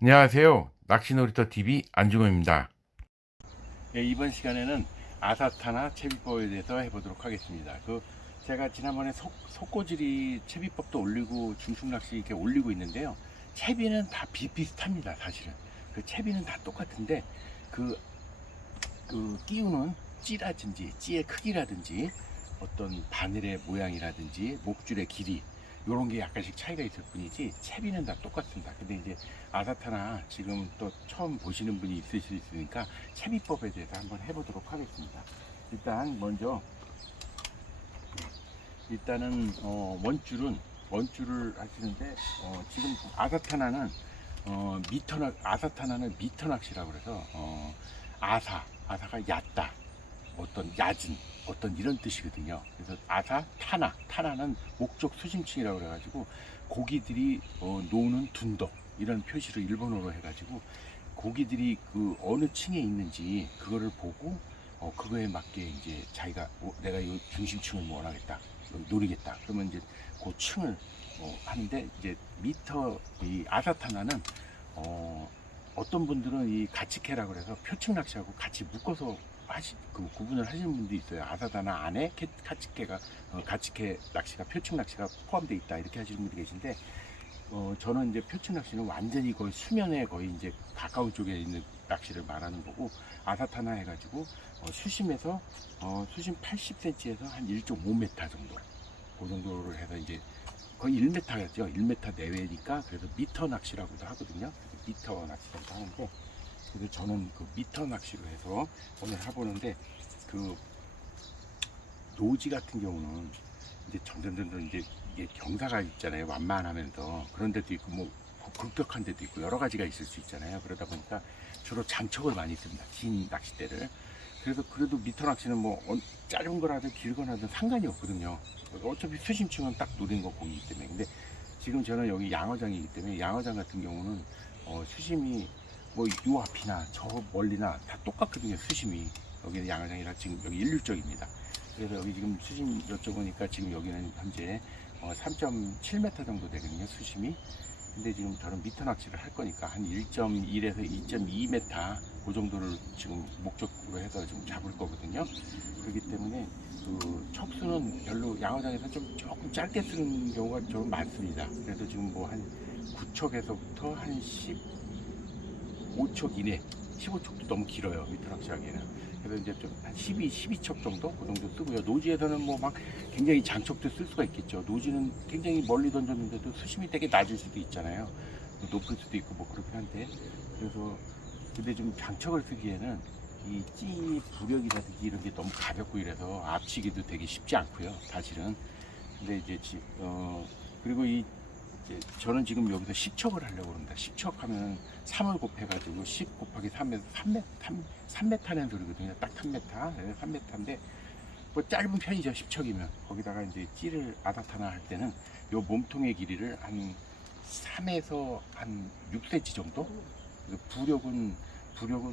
안녕하세요. 낚시놀이터 TV 안중호입니다. 네, 이번 시간에는 아사타나 채비법에 대해서 해보도록 하겠습니다. 제가 지난번에 속고지리 채비법도 올리고 중심낚시 이렇게 올리고 있는데요. 채비는 다 비슷합니다. 사실은 채비는 다 똑같은데 끼우는 찌라든지 찌의 크기라든지 어떤 바늘의 모양이라든지 목줄의 길이 요런 게 약간씩 차이가 있을 뿐이지 채비는 다 똑같습니다. 근데 이제 아사타나 지금 또 처음 보시는 분이 있을 수 있으니까 채비법에 대해서 한번 해보도록 하겠습니다. 일단 먼저 원줄을 하시는데 지금 아사타나는 미터 낚시라고 그래서 아사가 얕다, 어떤 얕은 어떤 이런 뜻이거든요. 그래서 타나는 목적 수심층이라고 그래가지고 고기들이 노는 둔덕 이런 표시로 일본어로 해가지고 고기들이 어느 층에 있는지 그거를 보고 그거에 맞게 이제 자기가 내가 이 중심층을 원하겠다, 노리겠다. 그러면 이제 그 층을 하는데 이제 이 아사타나는 어떤 분들은 이 가치캐라고 해서 표층 낚시하고 같이 묶어서 구분을 하시는 분도 있어요. 아사다나 안에 가치캐 낚시가 표층 낚시가 포함되어 있다 이렇게 하시는 분도 계신데 저는 이제 표층 낚시는 완전히 거의 수면에 거의 이제 가까운 쪽에 있는 낚시를 말하는 거고, 아사타나 해가지고 수심에서 수심 80cm에서 한 1.5m 정도 그 정도를 해서 이제 거의 1m였죠. 1m 내외니까 그래서 미터 낚시라고도 하거든요. 미터 낚시라고 하는데, 그래서 저는 미터 낚시로 해서 오늘 해보는데, 노지 같은 경우는 이제 점점 이제 이게 경사가 있잖아요. 완만하면서 그런 데도 있고 뭐 급격한 데도 있고 여러 가지가 있을 수 있잖아요. 그러다 보니까 주로 장척을 많이 씁니다. 긴 낚싯대를. 그래서 그래도 미터 낚시는 뭐 짧은 거라든 길거나든 상관이 없거든요. 어차피 수심층은 딱 노린 거 보이기 때문에. 근데 지금 저는 여기 양어장이기 때문에, 양어장 같은 경우는 수심이 뭐 요 앞이나 저 멀리나 다 똑같거든요. 수심이 여기는 양어장이라 지금 여기 일률적입니다. 그래서 여기 지금 수심 여쭤보니까 지금 여기는 현재 3.7m 정도 되거든요, 수심이. 근데 지금 저는 미터 낚시를 할 거니까 한 1.1에서 2.2m 그 정도를 지금 목적으로 해서 지금 잡을 거거든요. 그렇기 때문에 척수는 별로 양어장에서 조금 짧게 쓰는 경우가 좀 많습니다. 그래서 지금 뭐 한 9척에서부터 한 15척 이내, 15척도 너무 길어요, 미터 낚시하기에는. 그래서 이제 좀 한 12척 정도 그 정도 쓰고요. 노지에서는 뭐 막 굉장히 장척도 쓸 수가 있겠죠. 노지는 굉장히 멀리 던졌는데도 수심이 되게 낮을 수도 있잖아요. 높을 수도 있고 뭐 그렇긴 한데, 그래서 근데 좀 장척을 쓰기에는 이 찌 부력이라든지 이런 게 너무 가볍고 이래서 앞치기도 되게 쉽지 않고요, 사실은. 근데 이제 그리고 저는 지금 여기서 10척을 하려고 합니다. 10척 하면 3을 곱해가지고 10 곱하기 3에서 3m는 소리거든요. 딱 3m, 3m인데 뭐 짧은 편이죠. 10척이면. 거기다가 이제 찌를 아사타나 할 때는 요 몸통의 길이를 한 3에서 한 6cm 정도. 부력은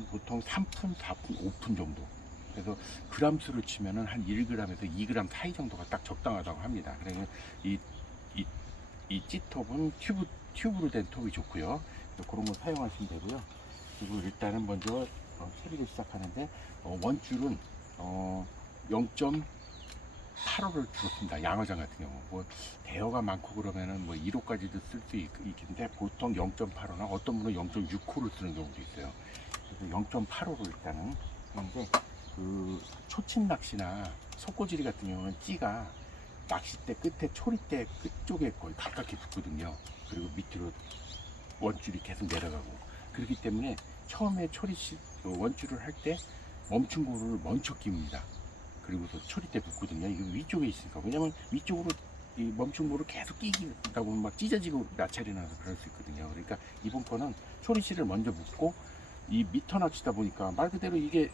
보통 3푼, 4푼, 5푼 정도. 그래서 그람 수를 치면은 한 1g에서 2g 사이 정도가 딱 적당하다고 합니다. 그래서 이 찌톱은 튜브로 된 톱이 좋고요. 그런 거 사용하시면 되고요. 그리고 일단은 먼저 처리를 시작하는데, 원줄은 0.85를 주었습니다. 양어장 같은 경우 뭐 대여가 많고 그러면은 뭐 1호까지도 쓸 수 있겠는데, 보통 0.85나 어떤 분은 0.6호를 쓰는 경우도 있어요. 그래서 0.85로 일단은 하는데, 초침 낚시나 속고지리 같은 경우는 찌가 낚싯대 끝에, 초리대 끝쪽에 거의 가깝게 붙거든요. 그리고 밑으로 원줄이 계속 내려가고, 그렇기 때문에 처음에 원줄을 할 때 멈춘고를 먼저 끼웁니다. 그리고서 초리대 붙거든요. 이거 위쪽에 있으니까. 왜냐면 위쪽으로 이 멈춘고를 계속 끼다 보면 막 찢어지고 나찰이 나서 그럴 수 있거든요. 그러니까 이번 거는 초리실을 먼저 묶고, 이 미터 낚시다 보니까 말 그대로 이게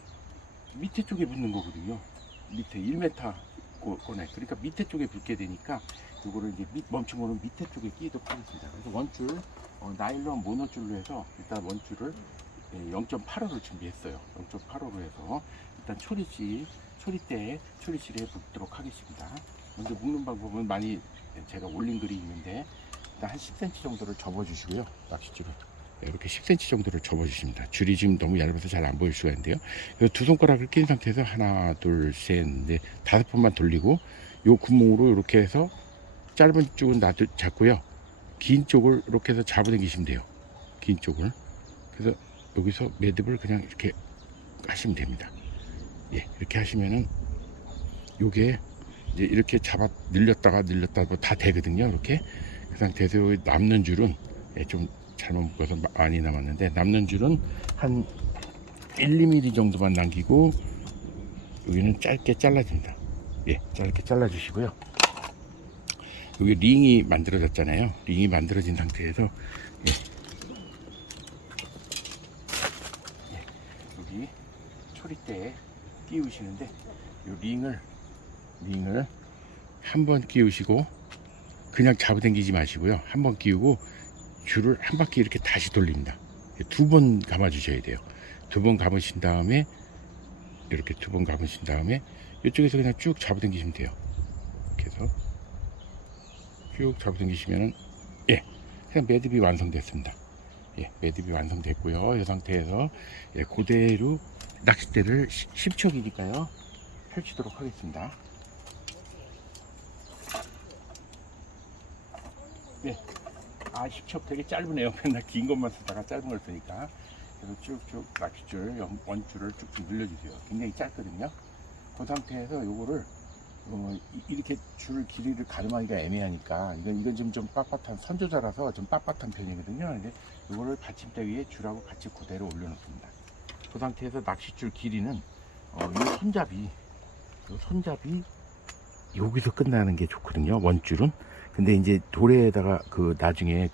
밑에 쪽에 붙는 거거든요. 밑에 1m 꺼내. 그러니까 밑에 쪽에 붙게 되니까 이거를 이제 멈춘 거는 밑에 쪽에 끼도록 하겠습니다. 그래서 원줄 나일론 모노줄로 해서 일단 원줄을 0.85를 준비했어요. 0.85로 해서 일단 초리대에 초리실에 붙도록 하겠습니다. 먼저 묶는 방법은 많이 제가 올린 글이 있는데, 일단 한 10cm 정도를 접어 주시고요, 낚싯줄을. 이렇게 10cm 정도를 접어주십니다. 줄이 지금 너무 얇아서 잘 안 보일 수가 있는데요. 두 손가락을 낀 상태에서 하나, 둘, 셋, 넷, 5번만 돌리고 요 구멍으로 이렇게 해서 짧은 쪽은 잡고요. 긴 쪽을 이렇게 해서 잡아당기시면 돼요. 긴 쪽을. 그래서 여기서 매듭을 그냥 이렇게 하시면 됩니다. 예, 이렇게 하시면은 요게 이제 이렇게 늘렸다가 뭐 다 되거든요. 이렇게 그 상태에서 남는 줄은 좀 잘못 묶어서 많이 남았는데, 남는 줄은 한 1, 2mm 정도만 남기고 여기는 짧게 잘라줍니다. 예, 짧게 잘라주시고요. 여기 링이 만들어졌잖아요. 링이 만들어진 상태에서 여기 초리대에 끼우시는데, 이 링을 한번 끼우시고 그냥 잡아당기지 마시고요. 한번 끼우고 줄을 한 바퀴 이렇게 다시 돌립니다. 2번 감아 주셔야 돼요. 2번 감으신 다음에 이렇게 2번 감으신 다음에 이쪽에서 그냥 쭉 잡아당기시면 돼요. 이렇게 해서 쭉 잡아당기시면은 그냥 매듭이 완성됐습니다. 매듭이 완성됐고요. 이 상태에서 그대로 낚싯대를 10촉이니까요 펼치도록 하겠습니다. 10촉 되게 짧으네요. 맨날 긴 것만 쓰다가 짧은 걸 쓰니까. 그래서 쭉쭉 낚싯줄, 원줄을 쭉쭉 늘려주세요. 굉장히 짧거든요. 그 상태에서 요거를 이렇게 줄 길이를 가름하기가 애매하니까 이건 좀 빳빳한 선조자라서 좀 빳빳한 편이거든요. 근데 요거를 받침대 위에 줄하고 같이 그대로 올려놓습니다. 그 상태에서 낚싯줄 길이는 이 손잡이 여기서 끝나는 게 좋거든요. 원줄은. 근데 이제 돌에다가 나중에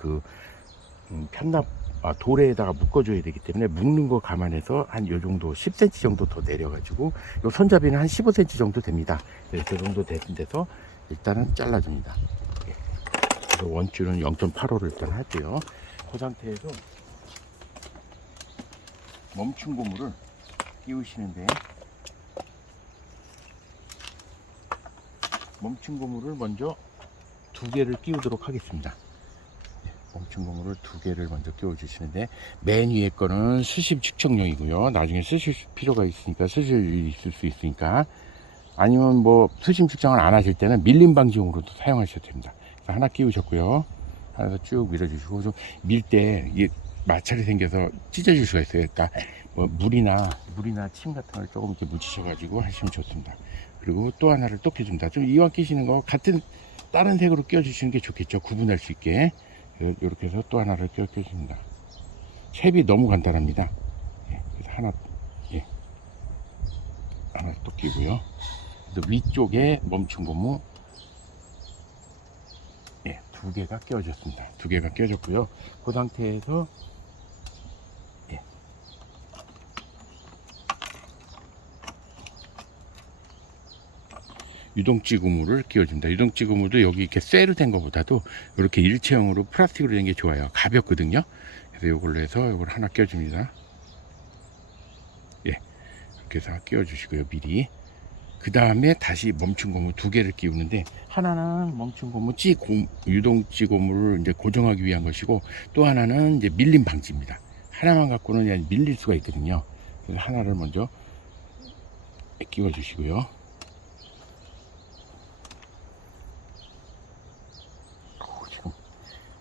돌에다가 묶어줘야 되기 때문에 묶는 거 감안해서 한 요 정도 10cm 정도 더 내려가지고 요 손잡이는 한 15cm 정도 됩니다. 그래서 그 정도 되는 데서 일단은 잘라줍니다. 그래서 원줄은 0.85를 일단 할게요. 그 상태에서 멈춘 고무를 끼우시는데, 멈춘 고무를 먼저 2개를 끼우도록 하겠습니다. 멈춘 고무를 2개를 먼저 끼워 주시는데, 맨 위에 거는 수심 측정용이고요. 나중에 쓰실 필요가 있으니까, 쓰실 일이 있을 수 있으니까, 아니면 뭐 수심 측정을 안 하실 때는 밀림 방지용으로도 사용하셔도 됩니다. 그래서 하나 끼우셨고요. 하나 쭉 밀어주시고, 좀 밀 때 이게 마찰이 생겨서 찢어질 수가 있어요. 그러니까 뭐 물이나 침 같은 걸 조금 이렇게 묻히셔가지고 하시면 좋습니다. 그리고 또 하나를 또 끼줍니다. 좀 이왕 끼시는 거 같은 다른 색으로 끼워주시는 게 좋겠죠. 구분할 수 있게. 이렇게 해서 또 하나를 끼워줍니다. 탭이 너무 간단합니다. 그래서 하나 또 끼고요. 위쪽에 멈춘 고무 2개가 끼워졌습니다. 2개가 끼워졌고요. 그 상태에서 유동치 고무를 끼워줍니다. 유동치 고무도 여기 이렇게 쇠로 된 것보다도 이렇게 일체형으로 플라스틱으로 된 게 좋아요. 가볍거든요. 그래서 이걸로 해서 이걸 하나 끼워줍니다. 이렇게 해서 끼워주시고요. 미리. 그 다음에 다시 멈춘 고무 2개를 끼우는데, 하나는 멈춘 고무 유동치 고무를 이제 고정하기 위한 것이고, 또 하나는 이제 밀림 방지입니다. 하나만 갖고는 그냥 밀릴 수가 있거든요. 그래서 하나를 먼저 끼워 주시고요. 지금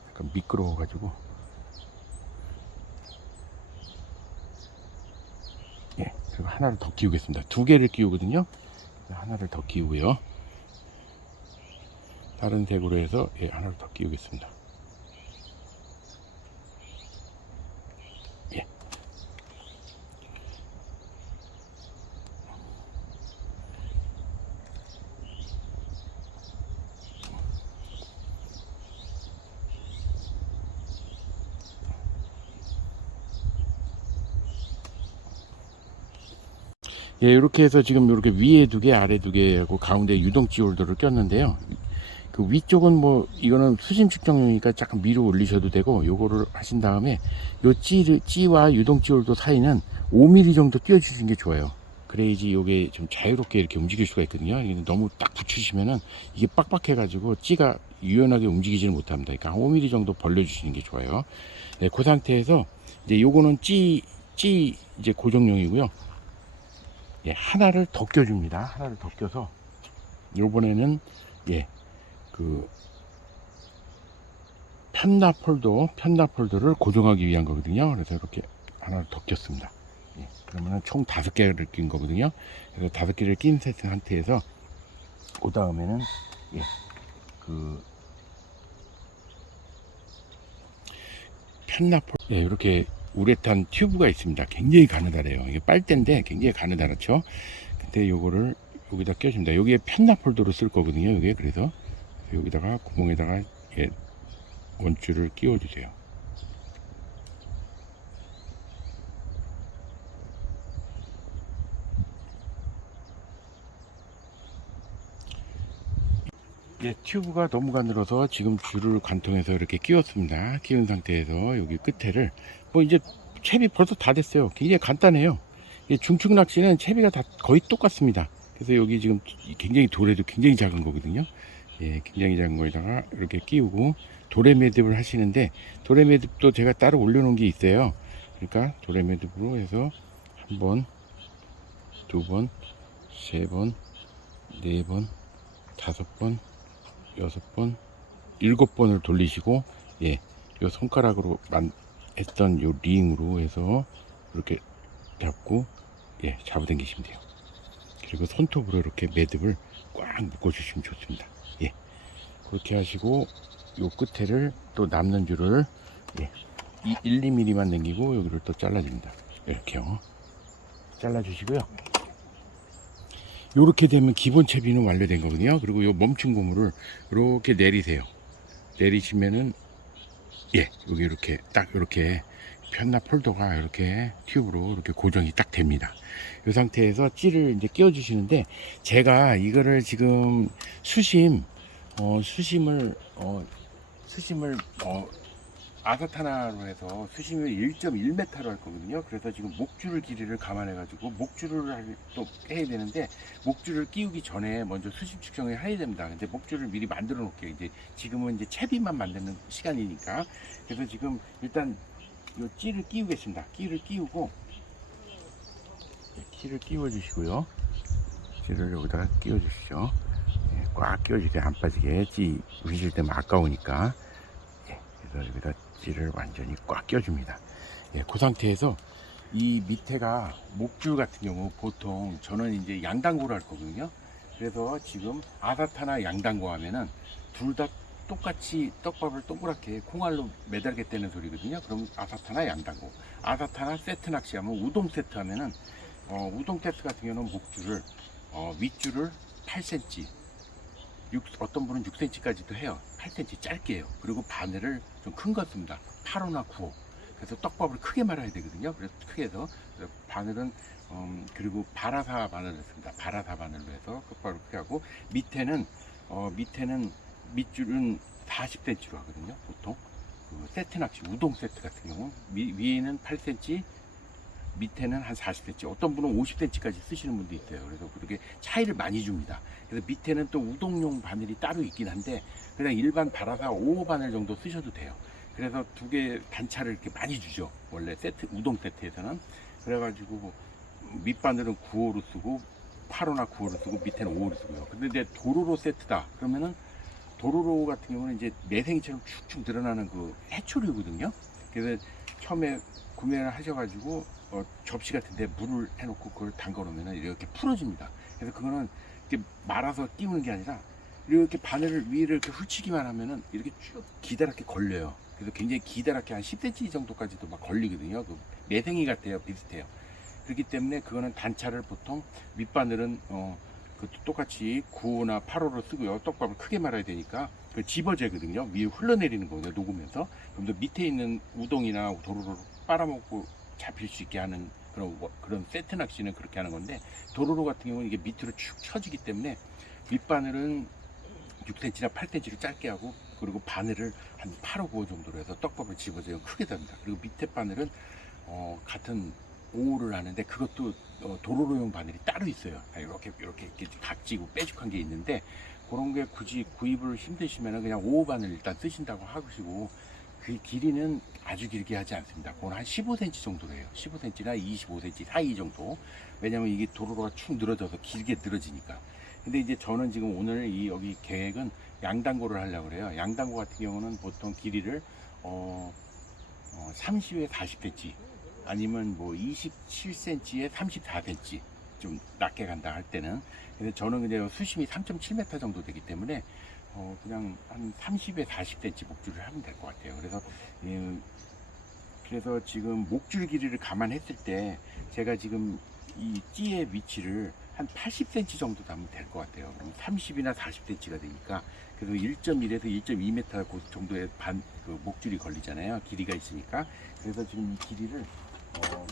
약간 미끄러워 가지고 그리고 하나를 더 끼우겠습니다. 2개를 끼우거든요. 하나를 더 끼우고요. 다른 색으로 해서 하나를 더 끼우겠습니다. 이렇게 해서 지금 이렇게 위에 2개, 아래 2개 하고 가운데 유동치 홀더를 꼈는데요. 그 위쪽은 뭐 이거는 수심 측정용이니까 잠깐 위로 올리셔도 되고, 요거를 하신 다음에 요 찌와 유동치 홀더 사이는 5mm 정도 띄워 주시는 게 좋아요. 그래야지 요게 좀 자유롭게 이렇게 움직일 수가 있거든요. 너무 딱 붙이시면은 이게 빡빡해 가지고 찌가 유연하게 움직이지는 못합니다. 그러니까 5mm 정도 벌려 주시는 게 좋아요. 그 상태에서 이제 요거는 찌 이제 고정용이고요. 예, 하나를 더 껴줍니다. 하나를 더 껴서 요번에는 예, 그 편납 폴더를 고정하기 위한 거거든요. 그래서 이렇게 하나를 더 꼈습니다. 예, 그러면은 총 5개를 낀 거거든요. 그래서 5개를 낀 상태에서 그 다음에는 예, 그 예, 이렇게 우레탄 튜브가 있습니다. 굉장히 가느다래요. 이게 빨대인데 굉장히 가느다랗죠. 근데 요거를 여기다 껴줍니다. 여기에 편납 폴더로 쓸 거거든요. 이게 그래서 여기다가 구멍에다가 예, 원줄을 끼워 주세요. 예, 튜브가 너무 가늘어서 지금 줄을 관통해서 이렇게 끼웠습니다. 끼운 상태에서 여기 끝에를 뭐 이제 채비 벌써 다 됐어요. 굉장히 간단해요. 중축 낚시는 채비가 다 거의 똑같습니다. 그래서 여기 지금 굉장히 도래도 굉장히 작은 거거든요. 예, 굉장히 작은 거에다가 이렇게 끼우고 도래 매듭을 하시는데 도래 매듭도 제가 따로 올려놓은 게 있어요. 그러니까 도래 매듭으로 해서 한 번, 두 번, 세 번, 네 번, 다섯 번, 6번, 7번을 돌리시고, 예, 요 손가락으로 했던 요 링으로 해서 이렇게 잡고, 예, 잡아당기시면 돼요. 그리고 손톱으로 이렇게 매듭을 꽉 묶어주시면 좋습니다. 예, 그렇게 하시고, 요 끝에를 또 남는 줄을, 예, 1, 2mm만 남기고, 여기를 또 잘라줍니다. 이렇게요. 잘라주시고요. 요렇게 되면 기본 채비는 완료된 거거든요. 그리고 요 멈춘 고무를 이렇게 내리세요. 내리시면은 예, 여기 이렇게 딱 이렇게 편납 폴더가 이렇게 튜브로 이렇게 고정이 딱 됩니다. 이 상태에서 찌를 이제 끼워 주시는데 제가 이거를 지금 수심을 아사타나로 해서 수심을 1.1m로 할 거거든요. 그래서 지금 목줄을 길이를 감안해 가지고 목줄을 또 해야 되는데 목줄을 끼우기 전에 먼저 수심 측정을 해야 됩니다. 근데 목줄을 미리 만들어 놓을게요. 이제 지금은 이제 채비만 만드는 시간이니까. 그래서 지금 일단 이 찌를 끼우겠습니다. 끼를 끼우고 키를 끼워 주시고요. 찌를 여기다가 끼워 주시죠. 꽉 끼워 주세요. 안 빠지게. 찌 위실 때면 아까우니까. 그래서 여기다 찌를 완전히 꽉 껴줍니다. 예, 그 상태에서 이 밑에가 목줄 같은 경우 보통 저는 이제 양단고를 할 거거든요. 그래서 지금 아사타나 양단고 하면은 둘 다 똑같이 떡밥을 동그랗게 콩알로 매달겠다는 소리거든요. 그럼 아사타나 양단고. 아사타나 세트 낚시하면 우동 세트 하면은 우동 세트 같은 경우는 목줄을 윗줄을 8cm 어떤 분은 6cm까지도 해요. 8cm 짧게 해요. 그리고 바늘을 좀 큰 거 씁니다. 8호나 9호. 그래서 떡밥을 크게 말아야 되거든요. 그래서 크게 해서 바늘은 그리고 바라사 바늘을 씁니다. 바라사 바늘로 해서 떡밥을 크게 하고 밑에는 밑줄은 40cm로 하거든요. 보통 그 세트 낚시 우동 세트 같은 경우 위에는 8cm 밑에는 한 40cm, 어떤 분은 50cm까지 쓰시는 분도 있어요. 그래서 그렇게 차이를 많이 줍니다. 그래서 밑에는 또 우동용 바늘이 따로 있긴 한데 그냥 일반 바라사 5호 바늘 정도 쓰셔도 돼요. 그래서 두 개 단차를 이렇게 많이 주죠. 원래 세트 우동 세트에서는. 그래가지고 밑바늘은 9호로 쓰고 8호나 9호로 쓰고 밑에는 5호로 쓰고요. 근데 이제 도로로 세트다 그러면은 도로로 같은 경우는 이제 매생이처럼 축축 늘어나는 그 해초류거든요. 그래서 처음에 구매를 하셔가지고 접시 같은데 물을 해놓고 그걸 담가 놓으면 이렇게 풀어집니다. 그래서 그거는 이렇게 말아서 띄우는 게 아니라 이렇게 바늘을 위를 이렇게 훑치기만 하면은 이렇게 쭉 기다랗게 걸려요. 그래서 굉장히 기다랗게 한 10cm 정도까지도 막 걸리거든요. 그 매생이 같아요. 비슷해요. 그렇기 때문에 그거는 단차를 보통 밑바늘은 그것도 똑같이 9호나 8호로 쓰고요. 떡밥을 크게 말아야 되니까 그 집어재거든요. 위에 흘러내리는 거거든요. 녹으면서. 그럼 밑에 있는 우동이나 도로로 빨아먹고 잡힐 수 있게 하는 그런 세트 낚시는 그렇게 하는 건데 도로로 같은 경우는 이게 밑으로 축 처지기 때문에 밑바늘은 6cm나 8cm를 짧게 하고 그리고 바늘을 한 8호 9호 정도로 해서 떡밥을 집어줘요. 크게 됩니다. 그리고 밑에 바늘은 같은 5호를 하는데 그것도 도로로용 바늘이 따로 있어요. 이렇게 각지고 빼죽한 게 있는데 그런 게 굳이 구입을 힘드시면 그냥 5호 바늘 일단 쓰신다고 하시고 그 길이는 아주 길게 하지 않습니다. 그건 한 15cm 정도로 해요. 15cm나 25cm 사이 정도. 왜냐면 이게 도로가 축 늘어져서 길게 늘어지니까. 근데 이제 저는 지금 오늘 이 여기 계획은 양단고를 하려고 그래요. 양단고 같은 경우는 보통 길이를 30에 40cm 아니면 뭐 27cm에 34cm 좀 낮게 간다 할 때는. 근데 저는 그냥 수심이 3.7m 정도 되기 때문에 그냥 한 30에 40cm 목줄을 하면 될 것 같아요. 그래서 지금 목줄 길이를 감안했을 때 제가 지금 이 찌의 위치를 한 80cm 정도 하면 될 것 같아요. 그럼 30이나 40cm가 되니까 그래서 1.1에서 1.2m 그 정도의 그 목줄이 걸리잖아요. 길이가 있으니까. 그래서 지금 이 길이를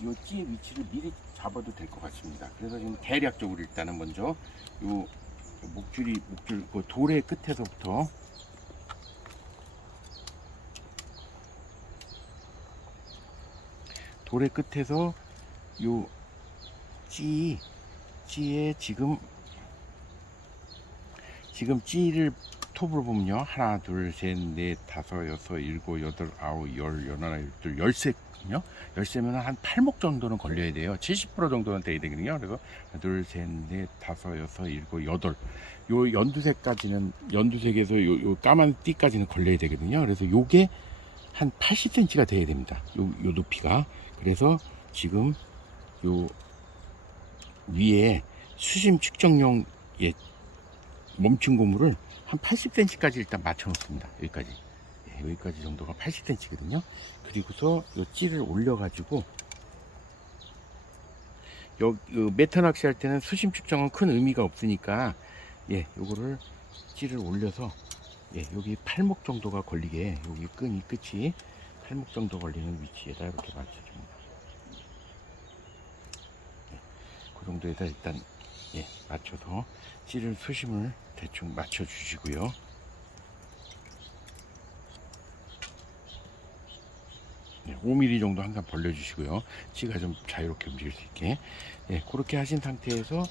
이 찌의 위치를 미리 잡아도 될 것 같습니다. 그래서 지금 대략적으로 일단은 먼저 요 목줄 그 돌의 끝에서부터 돌의 끝에서 요 찌에 지금 찌를 톱으로 보면요. 하나, 둘, 셋, 넷, 다섯, 여섯, 일곱, 여덟, 아홉, 열, 열하나, 열둘, 열셋요. 열세면 한 8목 정도는 걸려야 돼요. 70% 정도는 돼야 되거든요. 그래서 하나, 둘, 셋, 넷, 다섯, 여섯, 일곱, 여덟. 요 연두색까지는 연두색에서 요 까만 띠까지는 걸려야 되거든요. 그래서 요게 한 80cm가 돼야 됩니다. 요 높이가. 그래서 지금 요 위에 수심 측정용 멈춘 고무를 한 80cm까지 일단 맞춰 놓습니다. 여기까지. 여기까지 정도가 80cm거든요. 그리고서 이 찌를 올려 가지고 메타 낚시 할 때는 수심 측정은 큰 의미가 없으니까 요거를 찌를 올려서 여기 팔목 정도가 걸리게, 여기 끝이 팔목 정도 걸리는 위치에다 이렇게 맞춰줍니다. 그 정도에다 일단 맞춰서 찌를 수심을 대충 맞춰 주시고요. 네, 5mm 정도 항상 벌려 주시고요. 찌가 좀 자유롭게 움직일 수 있게. 그렇게 하신 상태에서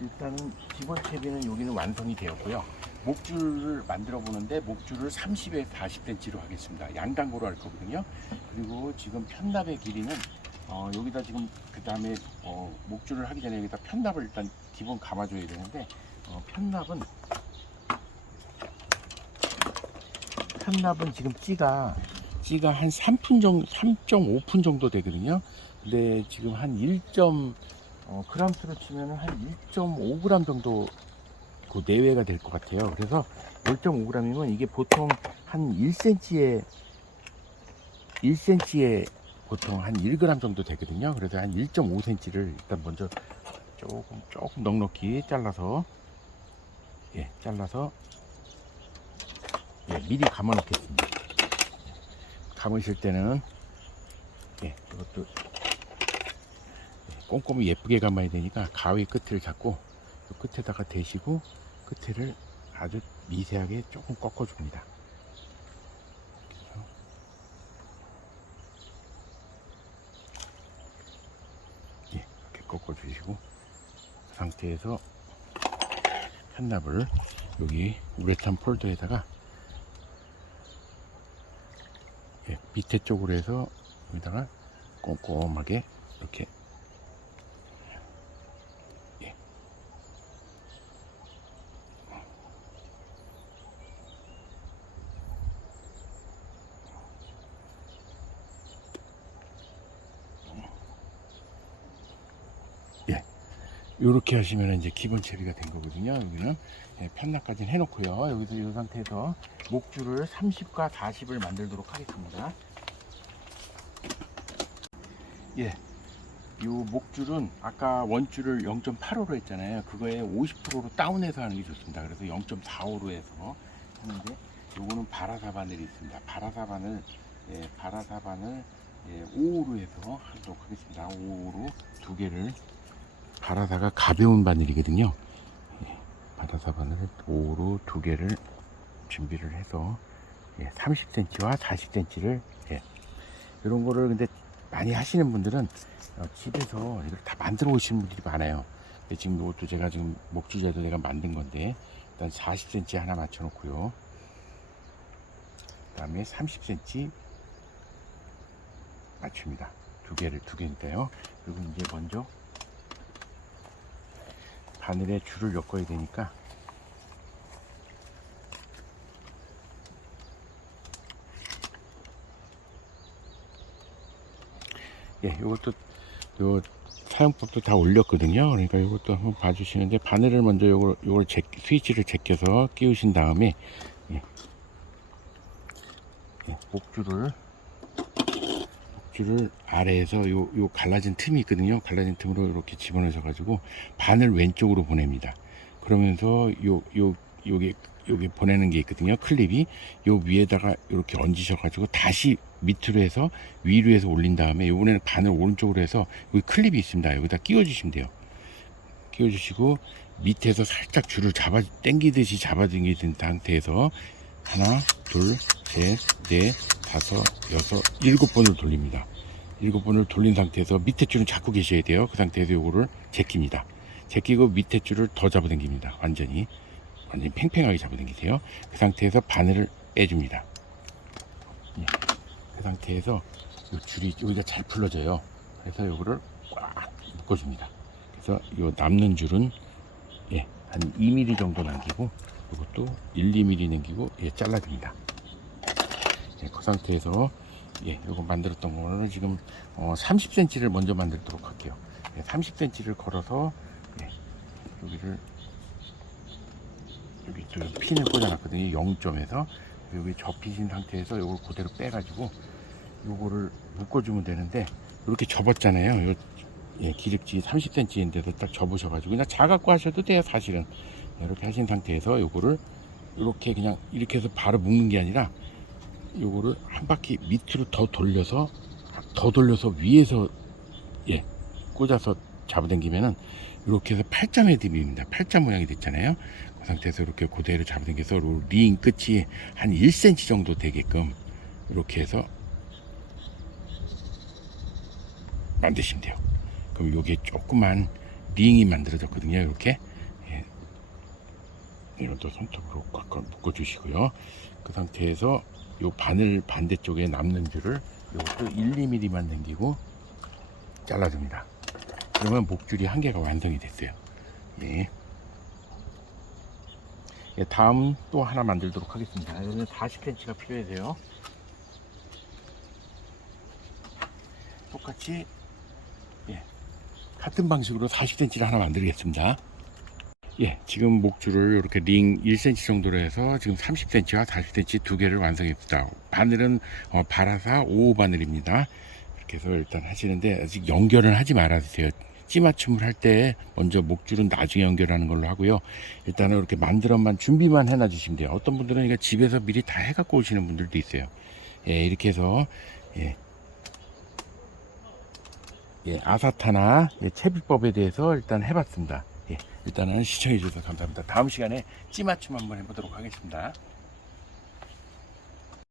일단은 기본 채비는 여기는 완성이 되었고요. 목줄을 만들어 보는데 목줄을 30에 40cm로 하겠습니다. 양단고로 할 거거든요. 그리고 지금 편납의 길이는 여기다 지금 그 다음에 목줄을 하기 전에 여기다 편납을 일단 기본 감아줘야 되는데 편납은 지금 찌가 한 3분 정도, 3.5분 정도 되거든요. 근데 지금 한 1g수로 치면 한 1.5g 정도 그 내외가 될 것 같아요. 그래서 1.5g이면 이게 보통 한 1cm에 보통 한 1g 정도 되거든요. 그래서 한 1.5cm를 일단 먼저 조금 넉넉히 잘라서 미리 감아 놓겠습니다. 감으실 때는 이것도 꼼꼼히 예쁘게 감아야 되니까 가위 끝을 잡고 그 끝에다가 대시고 끝을 아주 미세하게 조금 꺾어 줍니다. 이렇게 꺾어 주시고 그 상태에서 편납을 여기 우레탄 폴더에다가 밑에 쪽으로 해서 여기다가 꼼꼼하게 이렇게 이렇게 하시면 이제 기본 채비가 된 거거든요. 여기는 편납까지는 해놓고요. 여기서 이 상태에서 목줄을 30과 40을 만들도록 하겠습니다. 이 목줄은 아까 원줄을 0.85로 했잖아요. 그거에 50%로 다운해서 하는 게 좋습니다. 그래서 0.45로 해서 하는데, 요거는 바라사 바늘이 있습니다. 바라사 바늘 5호로 해서 하도록 하겠습니다. 5호로 두 개를. 바라사가 가벼운 바늘이거든요. 바라사 바늘을 5호로 두 개를 준비를 해서 30cm와 40cm를 이런 거를 근데 많이 하시는 분들은 집에서 이걸 다 만들어 오시는 분들이 많아요. 근데 지금 이것도 제가 지금 목줄자도 내가 만든 건데 일단 40cm 하나 맞춰 놓고요. 그다음에 30cm 맞춥니다. 두 개니까요. 그리고 이제 먼저 바늘에 줄을 엮어야 되니까 이것도 요 사용법도 다 올렸거든요. 그러니까 이것도 한번 봐주시는데, 바늘을 먼저 요걸 스위치를 제껴서 끼우신 다음에 목줄을 아래에서 요 갈라진 틈이 있거든요. 갈라진 틈으로 이렇게 집어넣으셔 가지고 바늘 왼쪽으로 보냅니다. 그러면서 여기 보내는 게 있거든요. 클립이 요 위에다가 이렇게 얹으셔 가지고 다시 밑으로 해서 위로 해서 올린 다음에, 요번에는 바늘 오른쪽으로 해서 여기 클립이 있습니다. 여기다 끼워 주시면 돼요. 끼워 주시고 밑에서 살짝 줄을 당기듯이 잡아당기는 상태에서 하나, 둘, 셋, 넷, 다섯, 여섯, 7번을 돌립니다. 7번을 돌린 상태에서 밑에 줄은 잡고 계셔야 돼요. 그 상태에서 요거를 제낍니다. 제끼고 밑에 줄을 더 잡아당깁니다. 완전히 팽팽하게 잡아당기세요. 그 상태에서 바늘을 빼줍니다. 그 상태에서 요 줄이 여기가 잘 풀러져요. 그래서 요거를 꽉 묶어줍니다. 그래서 요 남는 줄은 한 2mm 정도 남기고, 이것도 1, 2mm 남기고 잘라줍니다. 그 상태에서 요거 만들었던 거는 지금 30cm를 먼저 만들도록 할게요. 30cm를 걸어서 여기 핀을 꽂아놨거든요. 0점에서 여기 접히신 상태에서 요걸 그대로 빼가지고 요거를 묶어주면 되는데, 이렇게 접었잖아요. 기력지 30cm인데도 딱 접으셔가지고 그냥 자갖고 하셔도 돼요. 사실은 이렇게 하신 상태에서 요거를 이렇게 그냥 이렇게 해서 바로 묶는 게 아니라, 요거를 한 바퀴 밑으로 더 돌려서 위에서 꽂아서 잡아당기면은 이렇게 해서 팔자 매듭입니다. 팔자 모양이 됐잖아요. 그 상태에서 이렇게 그대로 잡아당겨서 링 끝이 한 1cm 정도 되게끔 이렇게 해서 만드시면 돼요. 그럼 요게 조그만 링이 만들어졌거든요. 이렇게 이것도 손톱으로 꽉 묶어 주시고요. 그 상태에서 요 바늘 반대쪽에 남는 줄을 이것도 1, 2mm만 당기고 잘라줍니다. 그러면 목줄이 한 개가 완성이 됐어요. 다음 또 하나 만들도록 하겠습니다. 여기는 40cm가 필요해요. 똑같이 같은 방식으로 40cm를 하나 만들겠습니다. 지금 목줄을 이렇게 링 1cm 정도로 해서 지금 30cm와 40cm 두 개를 완성했습니다. 바늘은 바라사 5호 바늘입니다. 이렇게 해서 일단 하시는데, 아직 연결은 하지 말아주세요. 찌맞춤을 할 때 먼저 목줄은 나중에 연결하는 걸로 하고요. 일단은 이렇게 만들어만 준비만 해놔 주시면 돼요. 어떤 분들은 이거 집에서 미리 다 해갖고 오시는 분들도 있어요. 이렇게 해서 아사타나 채비법에 대해서 일단 해봤습니다. 일단은 시청해 주셔서 감사합니다. 다음 시간에 찌맞춤 한번 해보도록 하겠습니다.